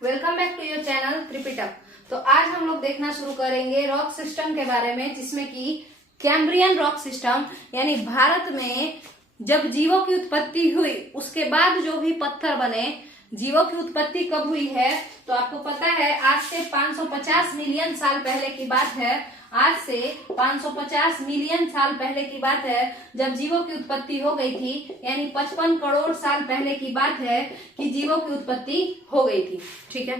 Welcome back to your channel Tripitak. तो आज हम लोग देखना शुरू करेंगे रॉक सिस्टम के बारे में, जिसमें कि कैम्ब्रियन रॉक सिस्टम यानी भारत में जब जीवों की उत्पत्ति हुई उसके बाद जो भी पत्थर बने, जीवों की उत्पत्ति कब हुई है तो आपको पता है आज से 550 मिलियन साल पहले की बात है। आज से 550 मिलियन साल पहले की बात है जब जीवों की उत्पत्ति हो गई थी, यानी 55 करोड़ साल पहले की बात है कि जीवों की उत्पत्ति हो गई थी। ठीक है,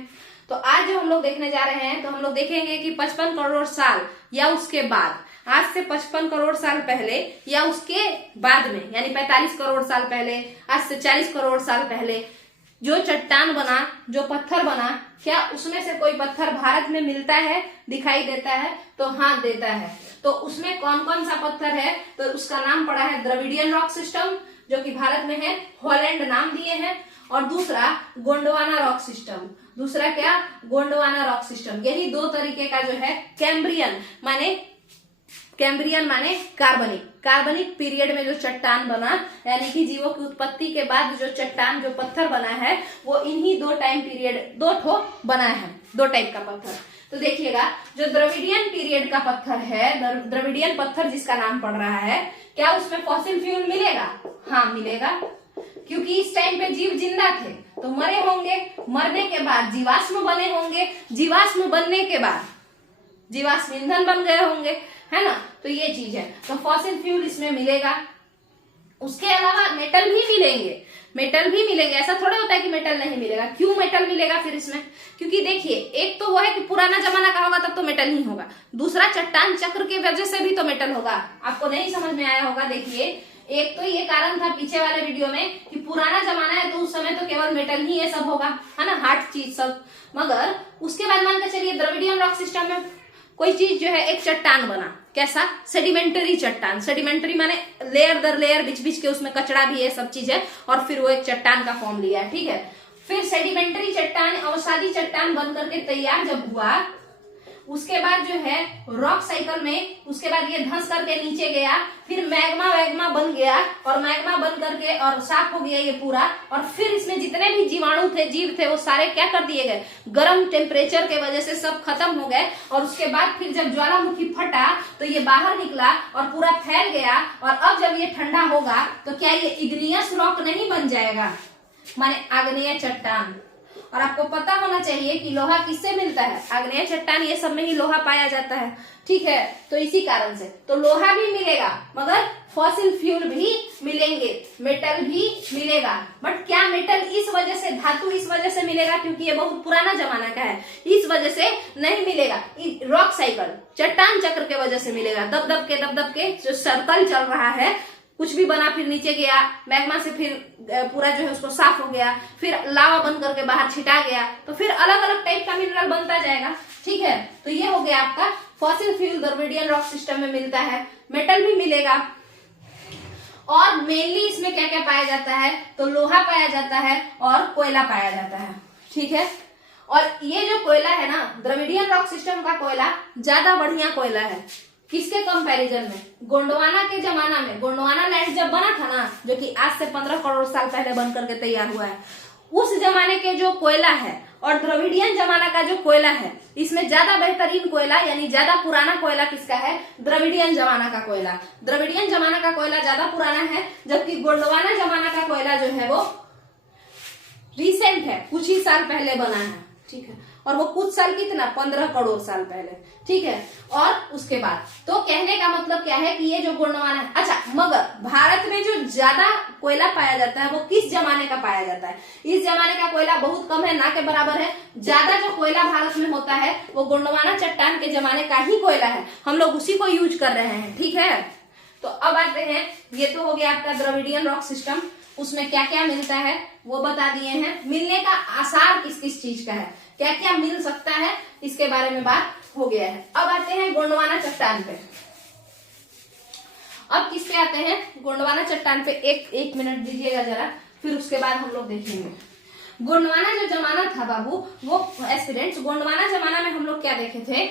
तो आज जो हम लोग देखने जा रहे हैं तो हम लोग देखेंगे कि 55 करोड़ साल या उसके बाद, आज से 55 करोड़ साल पहले या उसके बाद में, यानी 45 करोड़ साल पहले, आज से 40 करोड़ साल पहले जो चट्टान बना, जो पत्थर बना, क्या उसमें से कोई पत्थर भारत में मिलता है, दिखाई देता है? तो हाँ, देता है। तो उसमें कौन कौन सा पत्थर है तो उसका नाम पड़ा है द्रविडियन रॉक सिस्टम, जो कि भारत में है, हॉलैंड नाम दिए हैं। और दूसरा गोंडवाना रॉक सिस्टम। दूसरा क्या? Gondwana rock system. यही दो तरीके का जो है कैम्ब्रियन माने कार्बनिक पीरियड में जो चट्टान बना, यानी कि जीवों की उत्पत्ति के बाद जो चट्टान, जो पत्थर बना है वो इन्हीं दो टाइम पीरियड, दो ठो बना है, दो टाइप का पत्थर। तो देखिएगा, जो द्रविडियन पीरियड का पत्थर है, द्रविडियन पत्थर जिसका नाम पड़ रहा है, क्या उसमें फॉसिल फ्यूल मिलेगा? हाँ, मिलेगा, क्योंकि इस टाइम पे जीव जिंदा थे तो मरे होंगे, मरने के बाद जीवाश्म बने होंगे, जीवाश्म बनने के बाद जीवाश्म ईंधन बन गए होंगे, है ना। तो ये चीज है, तो फॉसिल फ्यूल इसमें मिलेगा। उसके अलावा मेटल भी मिलेंगे, ऐसा थोड़ा होता है कि मेटल नहीं मिलेगा। क्यों मेटल मिलेगा फिर इसमें? क्योंकि देखिए, एक तो वो है कि पुराना जमाना का होगा तब तो मेटल नहीं होगा, दूसरा चट्टान चक्र की वजह से भी तो मेटल होगा। आपको नहीं समझ में आया होगा। देखिए, एक तो ये कारण था पीछे वाले वीडियो में कि पुराना जमाना है तो उस समय तो केवल मेटल ही ये सब होगा, है ना, हार्ड चीज सब। मगर उसके बाद मान के चलिए द्रविडियन रॉक सिस्टम में कोई चीज जो है, एक चट्टान बना, कैसा? सेडिमेंटरी चट्टान। सेडिमेंटरी माने लेयर दर लेयर, बीच बीच के उसमें कचरा भी है, सब चीज है, और फिर वो एक चट्टान का फॉर्म लिया है। ठीक है, फिर सेडिमेंटरी चट्टान, अवसादी चट्टान बन करके तैयार जब हुआ, उसके बाद जो है रॉक साइकिल में, उसके बाद ये धंस करके नीचे गया, फिर मैग्मा बन गया, और मैग्मा बन करके और साफ हो गया ये पूरा, और फिर इसमें जितने भी जीवाणु थे, जीव थे, वो सारे क्या कर दिए गए? गर्म टेम्परेचर के वजह से सब खत्म हो गए। और उसके बाद फिर जब ज्वालामुखी फटा तो ये बाहर निकला और पूरा फैल गया, और अब जब ये ठंडा होगा तो क्या ये इग्नियस रॉक नहीं बन जाएगा, माने आग्नेय चट्टान। और आपको पता होना चाहिए कि लोहा किससे मिलता है? आग्नेय चट्टान, ये सब में ही लोहा पाया जाता है। ठीक है, तो इसी कारण से तो लोहा भी मिलेगा, मगर फॉसिल फ्यूल भी मिलेंगे, मेटल भी मिलेगा। बट क्या मेटल इस वजह से, धातु इस वजह से मिलेगा क्योंकि ये बहुत पुराना जमाना का है, इस वजह से नहीं मिलेगा। रॉक साइकिल, चट्टान चक्र के वजह से मिलेगा। दब दब के जो सर्कल चल रहा है, कुछ भी बना, फिर नीचे गया, मैग्मा से फिर पूरा जो है उसको साफ हो गया, फिर लावा बन करके बाहर छिटा गया, तो फिर अलग अलग टाइप का मिनरल बनता जाएगा। ठीक है, तो ये हो गया आपका fossil fuel. Dravidian rock system में मिलता है, मेटल भी मिलेगा। और मेनली इसमें क्या क्या पाया जाता है तो लोहा पाया जाता है और कोयला पाया जाता है। ठीक है, और ये जो कोयला है ना, द्रविडियन रॉक सिस्टम का कोयला ज्यादा बढ़िया कोयला है। किसके कंपैरिजन में? गोंडवाना के जमाना में। गोंडवाना लैंड जब बना था ना, जो कि आज से 15 करोड़ साल पहले बन करके तैयार हुआ है, उस जमाने के जो कोयला है और द्रविडियन जमाना का जो कोयला है, इसमें ज्यादा बेहतरीन कोयला, यानी ज्यादा पुराना कोयला किसका है? द्रविडियन जमाना का कोयला। द्रविडियन जमाना का कोयला ज्यादा पुराना है, जबकि गोंडवाना जमाना का कोयला जो है वो रिसेंट है, कुछ ही साल पहले बना है। ठीक है, और वो कुछ साल कितना? 15 करोड़ साल पहले। ठीक है, और उसके बाद तो कहने का मतलब क्या है कि ये जो गोंडवाना है, अच्छा, मगर भारत में जो ज्यादा कोयला पाया जाता है वो किस जमाने का पाया जाता है? इस जमाने का कोयला बहुत कम है, ना के बराबर है। ज्यादा जो कोयला भारत में होता है वो गोंडवाना चट्टान के जमाने का ही कोयला है, हम लोग उसी को यूज कर रहे हैं। ठीक है, तो अब आते हैं, ये तो हो गया आपका द्रविडियन रॉक सिस्टम, उसमें क्या क्या मिलता है वो बता दिए हैं। मिलने का आसार किस किस चीज का है, क्या क्या मिल सकता है, इसके बारे में बात हो गया है। अब आते हैं गोंडवाना चट्टान पे। अब किस पे आते हैं? गोंडवाना चट्टान पे एक मिनट दीजिएगा जरा, फिर उसके बाद हम लोग देखेंगे। गोंडवाना जो जमाना था बाबू, वो एस्पिरेंट्स, गोंडवाना जमाना में हम लोग क्या देखे थे?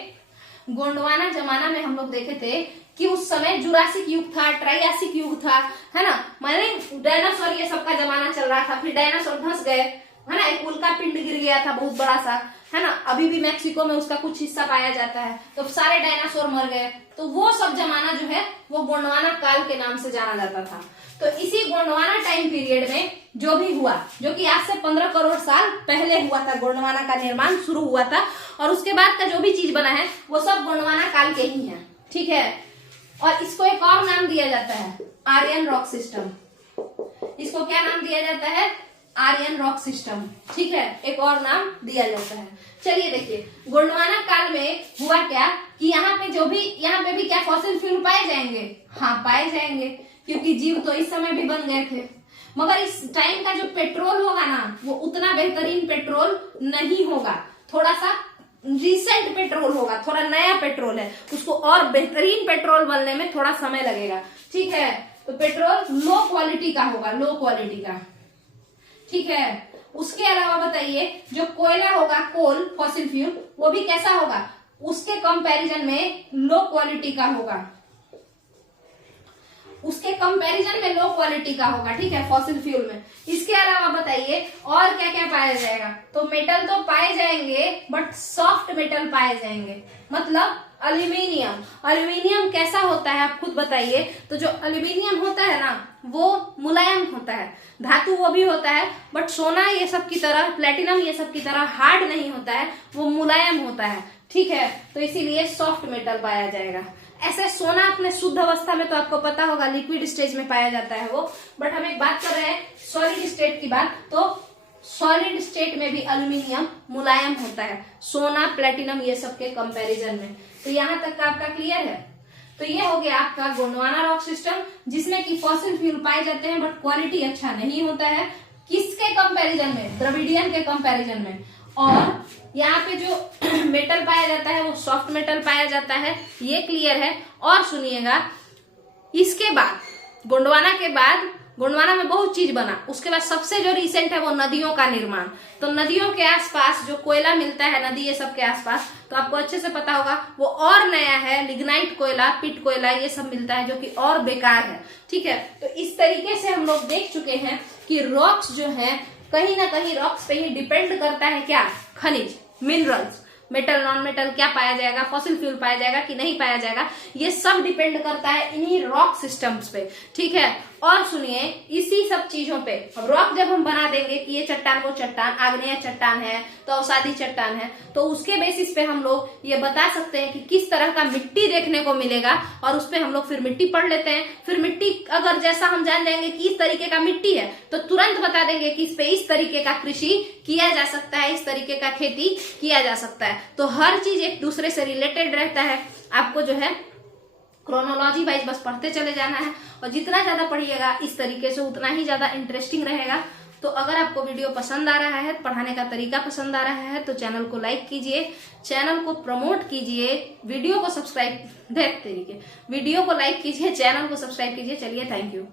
गोंडवाना जमाना में हम लोग देखे थे कि उस समय जुरासिक युग था, ट्राइयासिक युग था, है ना, माने डायनासोर ये सबका जमाना चल रहा था। फिर डायनासोर धंस गए, है ना, एक उल्का पिंड गिर गया था बहुत बड़ा सा, है ना, अभी भी मैक्सिको में उसका कुछ हिस्सा पाया जाता है, तो सारे डायनासोर मर गए, तो वो सब जमाना जो है वो गोंडवाना काल के नाम से जाना जाता था। तो इसी गोंडवाना टाइम पीरियड में जो भी हुआ, जो कि आज से 15 करोड़ साल पहले हुआ था, गोंडवाना का निर्माण शुरू हुआ था, और उसके बाद का जो भी चीज बना है वो सब गोंडवाना काल के ही है, ठीक है। और इसको एक और नाम दिया जाता है, आर्यन रॉक सिस्टम। इसको क्या नाम दिया जाता है? आर्यन रॉक सिस्टम, ठीक है, एक और नाम दिया जाता है। चलिए देखिए, गोंडवाना काल में हुआ क्या कि यहाँ पे भी क्या फॉसिल फ्यूल पाए जाएंगे? हाँ, पाए जाएंगे, क्योंकि जीव तो इस समय भी बन गए थे। मगर इस टाइम का जो पेट्रोल होगा ना, वो उतना बेहतरीन पेट्रोल नहीं होगा, थोड़ा सा रिसेंट पेट्रोल होगा, थोड़ा नया पेट्रोल है, उसको और बेहतरीन पेट्रोल बनने में थोड़ा समय लगेगा, ठीक है। तो पेट्रोल लो क्वालिटी का होगा, लो क्वालिटी का, ठीक है। उसके अलावा बताइए, जो कोयला होगा, कोल, फॉसिल फ्यूल, वो भी कैसा होगा? उसके कंपैरिजन में लो क्वालिटी का होगा, उसके कंपैरिजन में लो क्वालिटी का होगा, ठीक है, फॉसिल फ्यूल में। इसके अलावा बताइए और क्या क्या पाया जाएगा? तो मेटल तो पाए जाएंगे, बट सॉफ्ट मेटल पाए जाएंगे, मतलब एल्यूमिनियम। एल्यूमिनियम कैसा होता है आप खुद बताइए। तो जो एल्यूमिनियम होता है ना, वो मुलायम होता है, धातु वो भी होता है, बट सोना ये सब की तरह, प्लेटिनम ये सब की तरह हार्ड नहीं होता है, वो मुलायम होता है, ठीक है। तो इसीलिए सॉफ्ट मेटल पाया जाएगा। ऐसे सोना अपने शुद्ध अवस्था में तो आपको पता होगा लिक्विड स्टेज में पाया जाता है वो, बट हम एक बात कर रहे हैं सॉलिड स्टेट की बात, तो सॉलिड स्टेट में भी एल्यूमिनियम मुलायम होता है, सोना, प्लेटिनम ये सब के कंपैरिजन में। तो यहाँ तक का आपका क्लियर है। तो ये हो गया आपका गोंडवाना रॉक सिस्टम, जिसमें कि फॉसिल फ्यूल पाए जाते हैं, बट क्वालिटी अच्छा नहीं होता है। किसके कंपैरिजन में? द्रविडियन के कंपैरिजन में। और यहाँ पे जो मेटल पाया जाता है वो सॉफ्ट मेटल पाया जाता है, ये क्लियर है। और सुनिएगा, इसके बाद गोंडवाना के बाद गोंडवाना में बहुत चीज बना, उसके बाद सबसे जो रिसेंट है वो नदियों का निर्माण। तो नदियों के आसपास जो कोयला मिलता है, नदी ये सब के आसपास, तो आपको अच्छे से पता होगा वो और नया है, लिग्नाइट कोयला, पिट कोयला, ये सब मिलता है, जो कि और बेकार है, ठीक है। तो इस तरीके से हम लोग देख चुके हैं कि रॉक्स जो है कहीं ना कहीं रॉक्स पे ही डिपेंड करता है क्या? खनिज, मिनरल्स, मेटल, नॉन मेटल क्या पाया जाएगा, फॉसिल फ्यूल पाया जाएगा कि नहीं पाया जाएगा, ये सब डिपेंड करता है इन्हीं रॉक सिस्टम्स पे, ठीक है। और सुनिए, इसी सब चीजों पे रॉक जब हम बना देंगे कि ये चट्टान, वो चट्टान, आग्नेय चट्टान है, तो अवसादी चट्टान है, तो उसके बेसिस पे हम लोग ये बता सकते हैं कि किस तरह का मिट्टी देखने को मिलेगा, और उस पे हम लोग फिर मिट्टी पढ़ लेते हैं। फिर मिट्टी अगर जैसा हम जान जाएंगे कि इस तरीके का मिट्टी है, तो तुरंत बता देंगे कि इस पे इस तरीके का कृषि किया जा सकता है, इस तरीके का खेती किया जा सकता है। तो हर चीज एक दूसरे से रिलेटेड रहता है, आपको जो है क्रोनोलॉजी वाइज बस पढ़ते चले जाना है, और जितना ज्यादा पढ़िएगा इस तरीके से उतना ही ज्यादा इंटरेस्टिंग रहेगा। तो अगर आपको वीडियो पसंद आ रहा है, पढ़ाने का तरीका पसंद आ रहा है, तो चैनल को लाइक कीजिए, चैनल को प्रमोट कीजिए, वीडियो को सब्सक्राइब वीडियो को लाइक कीजिए, चैनल को सब्सक्राइब कीजिए। चलिए, थैंक यू।